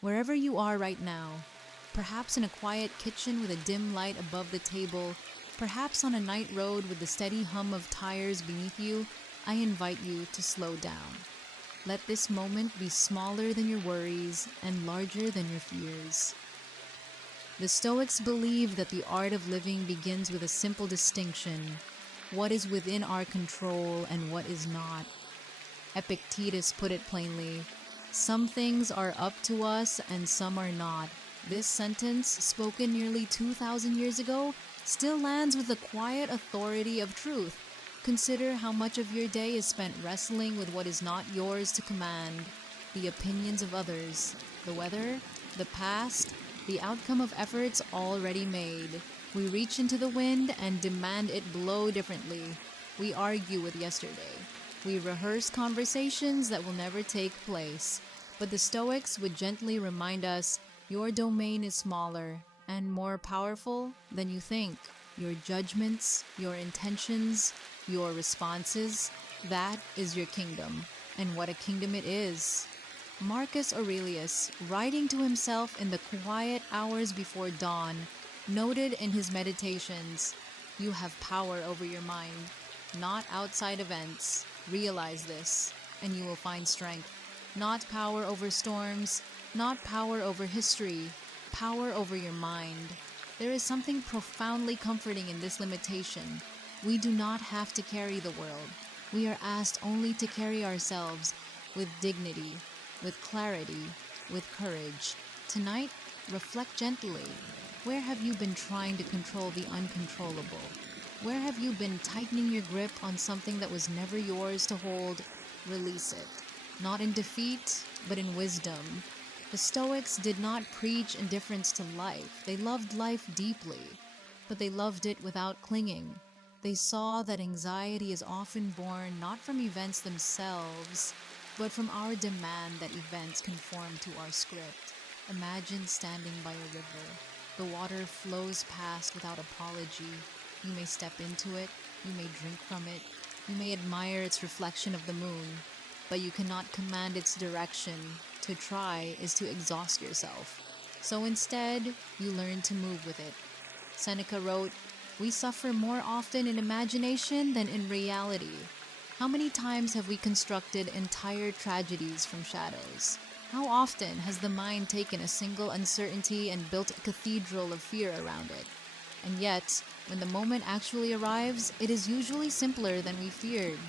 Wherever you are right now, perhaps in a quiet kitchen with a dim light above the table, perhaps on a night road with the steady hum of tires beneath you, I invite you to slow down. Let this moment be smaller than your worries and larger than your fears. The Stoics believe that the art of living begins with a simple distinction: what is within our control and what is not. Epictetus put it plainly, "Some things are up to us and some are not." This sentence, spoken nearly 2,000 years ago, still lands with the quiet authority of truth. Consider how much of your day is spent wrestling with what is not yours to command: the opinions of others, the weather, the past, the outcome of efforts already made. We reach into the wind and demand it blow differently. We argue with yesterday. We rehearse conversations that will never take place. But the Stoics would gently remind us, your domain is smaller and more powerful than you think. Your judgments, your intentions, your responses, that is your kingdom. And what a kingdom it is. Marcus Aurelius, writing to himself in the quiet hours before dawn, noted in his meditations, "You have power over your mind, not outside events. Realize this, and you will find strength. Not power over storms, not power over history, power over your mind." There is something profoundly comforting in this limitation. We do not have to carry the world. We are asked only to carry ourselves with dignity, with clarity, with courage. Tonight, reflect gently. Where have you been trying to control the uncontrollable? Where have you been tightening your grip on something that was never yours to hold? Release it. Not in defeat, but in wisdom. The Stoics did not preach indifference to life. They loved life deeply, but they loved it without clinging. They saw that anxiety is often born not from events themselves, but from our demand that events conform to our script. Imagine standing by a river. The water flows past without apology. You may step into it, you may drink from it, you may admire its reflection of the moon, but you cannot command its direction. To try is to exhaust yourself. So instead, you learn to move with it. Seneca wrote, "We suffer more often in imagination than in reality." How many times have we constructed entire tragedies from shadows? How often has the mind taken a single uncertainty and built a cathedral of fear around it? And yet, when the moment actually arrives, it is usually simpler than we feared.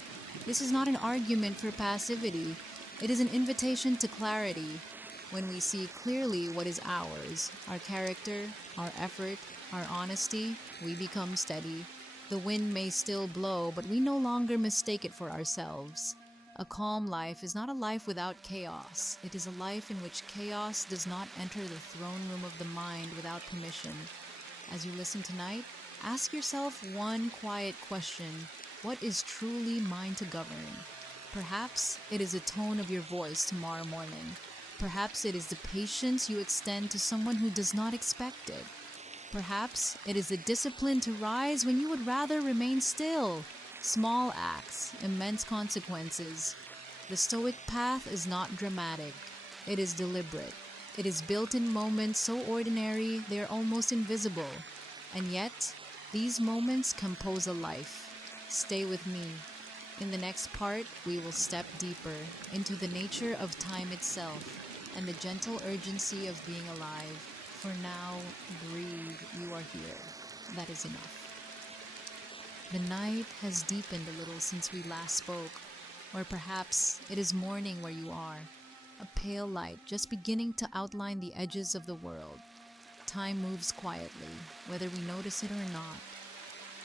This is not an argument for passivity. It is an invitation to clarity. When we see clearly what is ours, our character, our effort, our honesty, we become steady. The wind may still blow, but we no longer mistake it for ourselves. A calm life is not a life without chaos. It is a life in which chaos does not enter the throne room of the mind without permission. As you listen tonight, ask yourself one quiet question: what is truly mine to govern? Perhaps it is the tone of your voice tomorrow morning. Perhaps it is the patience you extend to someone who does not expect it. Perhaps it is the discipline to rise when you would rather remain still. Small acts, immense consequences. The Stoic path is not dramatic. It is deliberate. It is built in moments so ordinary they are almost invisible. And yet, these moments compose a life. Stay with me. In the next part, we will step deeper into the nature of time itself and the gentle urgency of being alive. For now, breathe, you are here. That is enough. The night has deepened a little since we last spoke, or perhaps it is morning where you are. A pale light just beginning to outline the edges of the world. Time moves quietly, whether we notice it or not.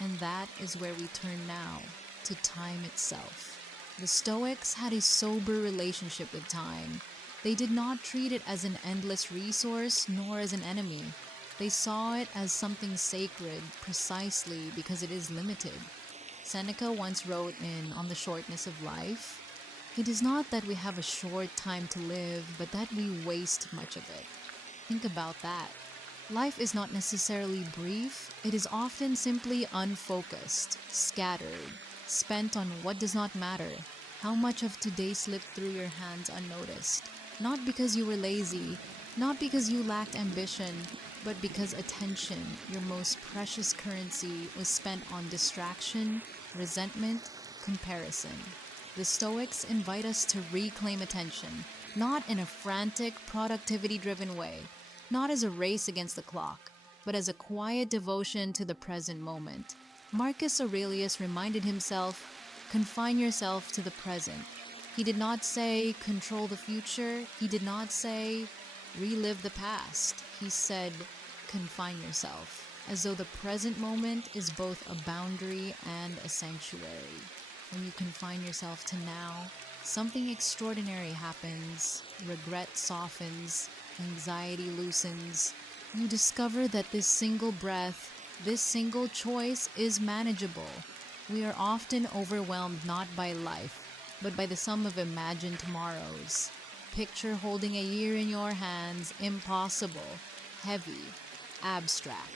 And that is where we turn now, to time itself. The Stoics had a sober relationship with time. They did not treat it as an endless resource, nor as an enemy. They saw it as something sacred precisely because it is limited. Seneca once wrote in On the Shortness of Life, "It is not that we have a short time to live, but that we waste much of it." Think about that. Life is not necessarily brief. It is often simply unfocused, scattered, spent on what does not matter. How much of today slipped through your hands unnoticed? Not because you were lazy, Not because you lacked ambition, but because attention, your most precious currency, was spent on distraction, resentment, comparison. The Stoics invite us to reclaim attention, not in a frantic, productivity-driven way, not as a race against the clock, but as a quiet devotion to the present moment. Marcus Aurelius reminded himself, confine yourself to the present. He did not say, control the future. He did not say, relive the past. He said, confine yourself, as though the present moment is both a boundary and a sanctuary. When you confine yourself to now, something extraordinary happens. Regret softens, anxiety loosens. You discover that this single breath, this single choice is manageable. We are often overwhelmed not by life, but by the sum of imagined tomorrows. Picture holding a year in your hands, impossible, heavy, abstract.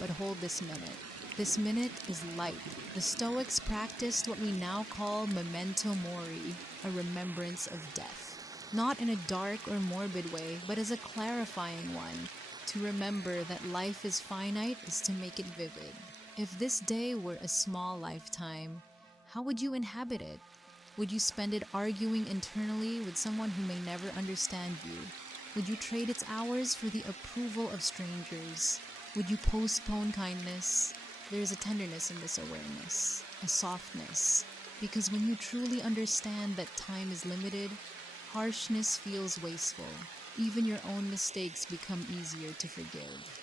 But hold this minute. This minute is light. The Stoics practiced what we now call memento mori, a remembrance of death. Not in a dark or morbid way, but as a clarifying one. To remember that life is finite is to make it vivid. If this day were a small lifetime, how would you inhabit it? Would you spend it arguing internally with someone who may never understand you? Would you trade its hours for the approval of strangers? Would you postpone kindness? There is a tenderness in this awareness, a softness, because when you truly understand that time is limited, harshness feels wasteful. Even your own mistakes become easier to forgive.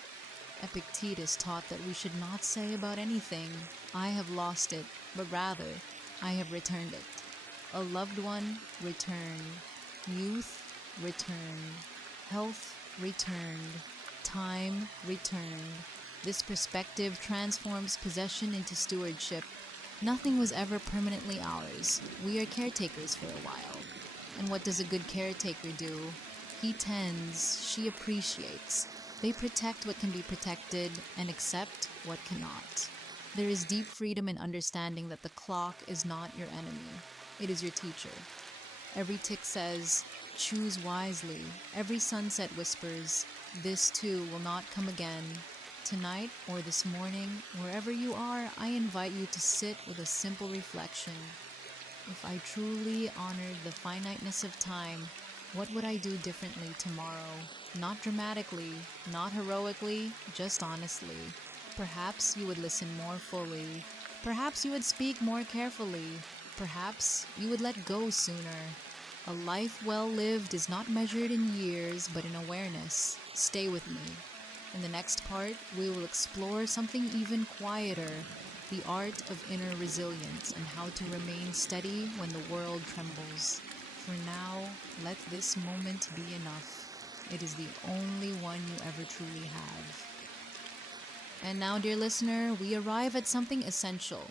Epictetus taught that we should not say about anything, I have lost it, but rather, I have returned it. A loved one, returned. Youth, returned. Health, returned. Time, returned. This perspective transforms possession into stewardship. Nothing was ever permanently ours. We are caretakers for a while. And what does a good caretaker do? He tends, she appreciates. They protect what can be protected and accept what cannot. There is deep freedom in understanding that the clock is not your enemy. It is your teacher. Every tick says, choose wisely. Every sunset whispers, this too will not come again. Tonight or this morning, wherever you are, I invite you to sit with a simple reflection. If I truly honored the finiteness of time, what would I do differently tomorrow? Not dramatically, not heroically, just honestly. Perhaps you would listen more fully. Perhaps you would speak more carefully. Perhaps you would let go sooner. A life well lived is not measured in years, but in awareness. Stay with me. In the next part, we will explore something even quieter, the art of inner resilience and how to remain steady when the world trembles. For now, let this moment be enough. It is the only one you ever truly have. And now, dear listener, we arrive at something essential.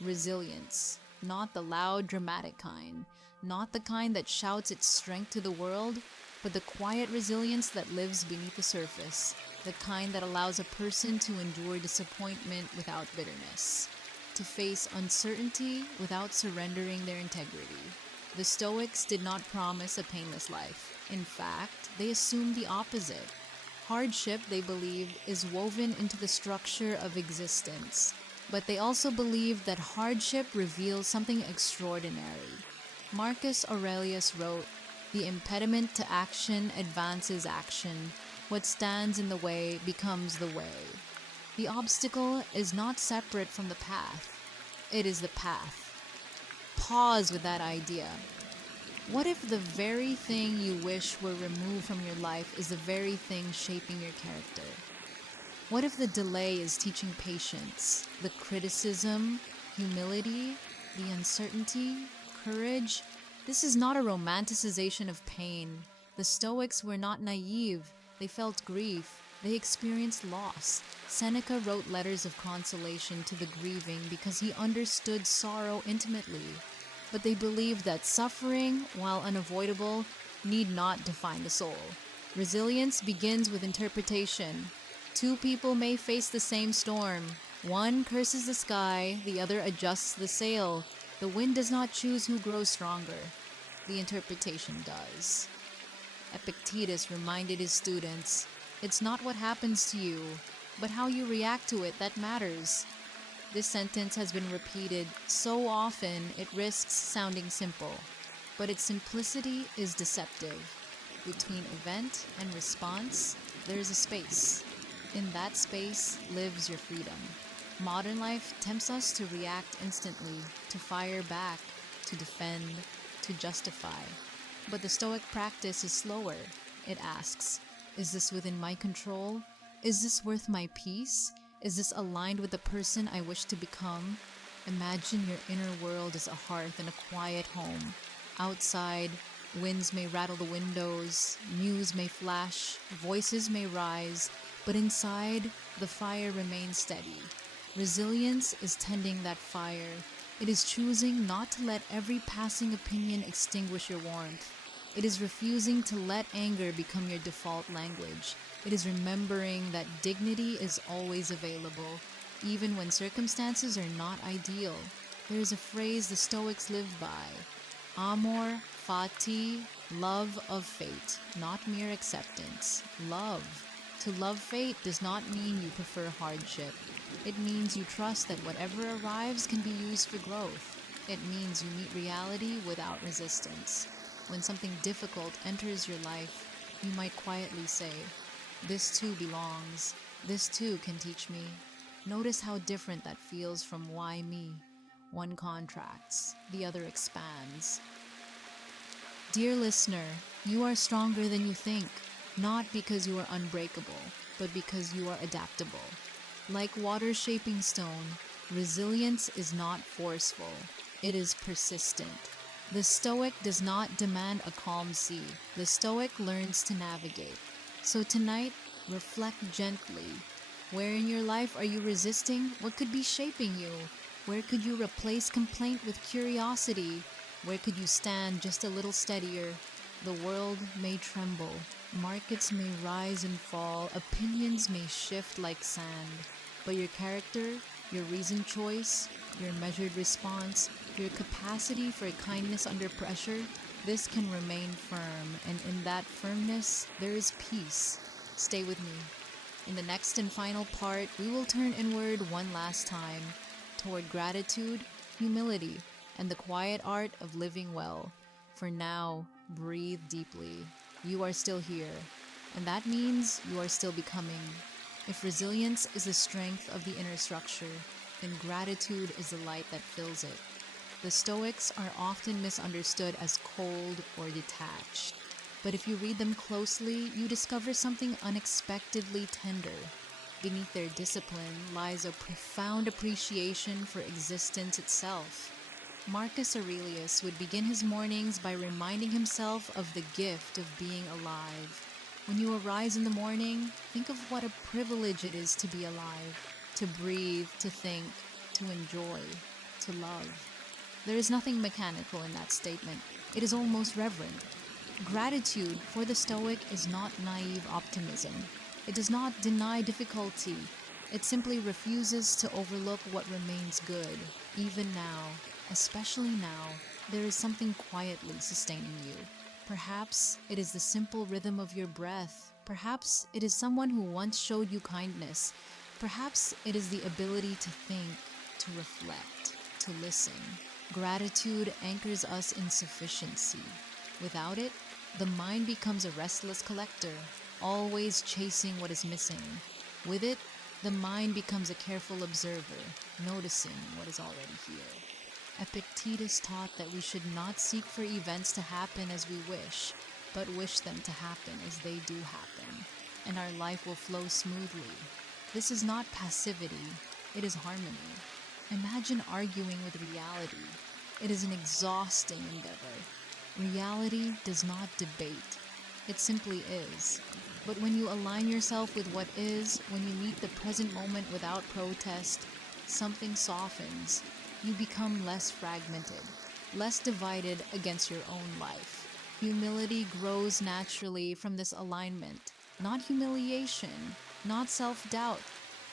Resilience. Not the loud, dramatic kind. Not the kind that shouts its strength to the world, but the quiet resilience that lives beneath the surface. The kind that allows a person to endure disappointment without bitterness. To face uncertainty without surrendering their integrity. The Stoics did not promise a painless life. In fact, they assumed the opposite. Hardship, they believed, is woven into the structure of existence. But they also believed that hardship reveals something extraordinary. Marcus Aurelius wrote, "The impediment to action advances action. What stands in the way becomes the way." The obstacle is not separate from the path. It is the path. Pause with that idea. What if the very thing you wish were removed from your life is the very thing shaping your character? What if the delay is teaching patience, the criticism, humility, the uncertainty, courage? This is not a romanticization of pain. The Stoics were not naive. They felt grief. They experienced loss. Seneca wrote letters of consolation to the grieving because he understood sorrow intimately. But they believed that suffering, while unavoidable, need not define the soul. Resilience begins with interpretation. Two people may face the same storm. One curses the sky, the other adjusts the sail. The wind does not choose who grows stronger. The interpretation does. Epictetus reminded his students, "It's not what happens to you, but how you react to it that matters." This sentence has been repeated so often it risks sounding simple, but its simplicity is deceptive. Between event and response, there is a space. In that space lives your freedom. Modern life tempts us to react instantly, to fire back, to defend, to justify. But the Stoic practice is slower. It asks, is this within my control? Is this worth my peace? Is this aligned with the person I wish to become? Imagine your inner world as a hearth in a quiet home. Outside, winds may rattle the windows, news may flash, voices may rise, but inside, the fire remains steady. Resilience is tending that fire. It is choosing not to let every passing opinion extinguish your warmth. It is refusing to let anger become your default language. It is remembering that dignity is always available, even when circumstances are not ideal. There is a phrase the Stoics live by: amor fati, love of fate, not mere acceptance. Love. To love fate does not mean you prefer hardship. It means you trust that whatever arrives can be used for growth. It means you meet reality without resistance. When something difficult enters your life, you might quietly say, "This too belongs. This too can teach me." Notice how different that feels from "why me?" One contracts, the other expands. Dear listener, you are stronger than you think, not because you are unbreakable, but because you are adaptable. Like water shaping stone, resilience is not forceful, it is persistent. The Stoic does not demand a calm sea. The Stoic learns to navigate. So tonight, reflect gently. Where in your life are you resisting? What could be shaping you? Where could you replace complaint with curiosity? Where could you stand just a little steadier? The world may tremble. Markets may rise and fall. Opinions may shift like sand. But your character, your reasoned choice, your measured response, your capacity for kindness under pressure, this can remain firm, and in that firmness, there is peace. Stay with me. In the next and final part, we will turn inward one last time, toward gratitude, humility, and the quiet art of living well. For now, breathe deeply. You are still here, and that means you are still becoming. If resilience is the strength of the inner structure, then gratitude is the light that fills it. The Stoics are often misunderstood as cold or detached, but if you read them closely, you discover something unexpectedly tender. Beneath their discipline lies a profound appreciation for existence itself. Marcus Aurelius would begin his mornings by reminding himself of the gift of being alive. When you arise in the morning, think of what a privilege it is to be alive, to breathe, to think, to enjoy, to love. There is nothing mechanical in that statement. It is almost reverent. Gratitude for the Stoic is not naive optimism. It does not deny difficulty. It simply refuses to overlook what remains good. Even now, especially now, there is something quietly sustaining you. Perhaps it is the simple rhythm of your breath. Perhaps it is someone who once showed you kindness. Perhaps it is the ability to think, to reflect, to listen. Gratitude anchors us in sufficiency. Without it, the mind becomes a restless collector, always chasing what is missing. With it, the mind becomes a careful observer, noticing what is already here. Epictetus taught that we should not seek for events to happen as we wish, but wish them to happen as they do happen, and our life will flow smoothly. This is not passivity, it is harmony. Imagine arguing with reality. It is an exhausting endeavor. Reality does not debate. It simply is. But when you align yourself with what is, when you meet the present moment without protest, something softens. You become less fragmented, less divided against your own life. Humility grows naturally from this alignment. Not humiliation, not self-doubt,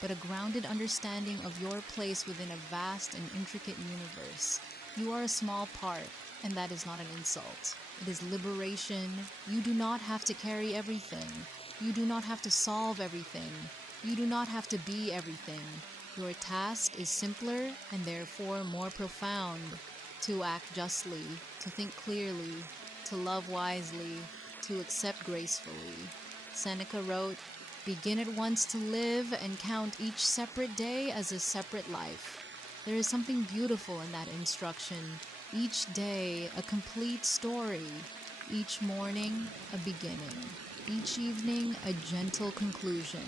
but a grounded understanding of your place within a vast and intricate universe. You are a small part, and that is not an insult. It is liberation. You do not have to carry everything. You do not have to solve everything. You do not have to be everything. Your task is simpler and therefore more profound. To act justly, to think clearly, to love wisely, to accept gracefully. Seneca wrote, "Begin at once to live and count each separate day as a separate life." There is something beautiful in that instruction. Each day, a complete story. Each morning, a beginning. Each evening, a gentle conclusion.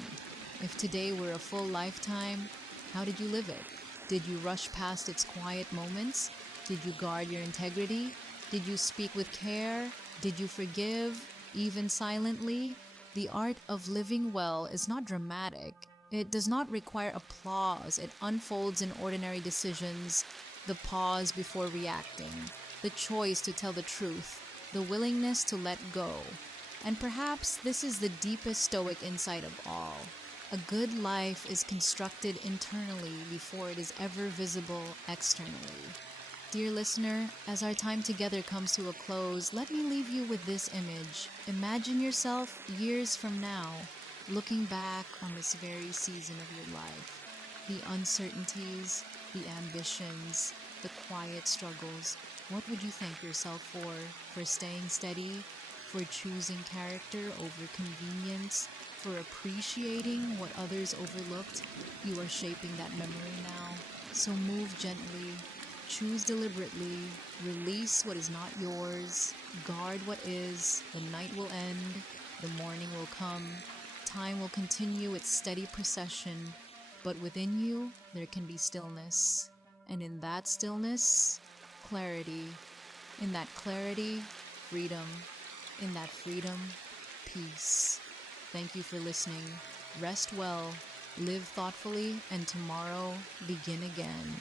If today were a full lifetime, how did you live it? Did you rush past its quiet moments? Did you guard your integrity? Did you speak with care? Did you forgive, even silently? The art of living well is not dramatic. It does not require applause. It unfolds in ordinary decisions, the pause before reacting, the choice to tell the truth, the willingness to let go. And perhaps this is the deepest Stoic insight of all. A good life is constructed internally before it is ever visible externally. Dear listener, as our time together comes to a close, let me leave you with this image. Imagine yourself years from now, looking back on this very season of your life. The uncertainties, the ambitions, the quiet struggles. What would you thank yourself for staying steady, for choosing character over convenience, for appreciating what others overlooked? You are shaping that memory now. So move gently, choose deliberately, release what is not yours, guard what is. The night will end, the morning will come, time will continue its steady procession, but within you there can be stillness. And in that stillness, clarity. In that clarity, freedom. In that freedom, peace. Thank you for listening. Rest well, live thoughtfully, and tomorrow begin again.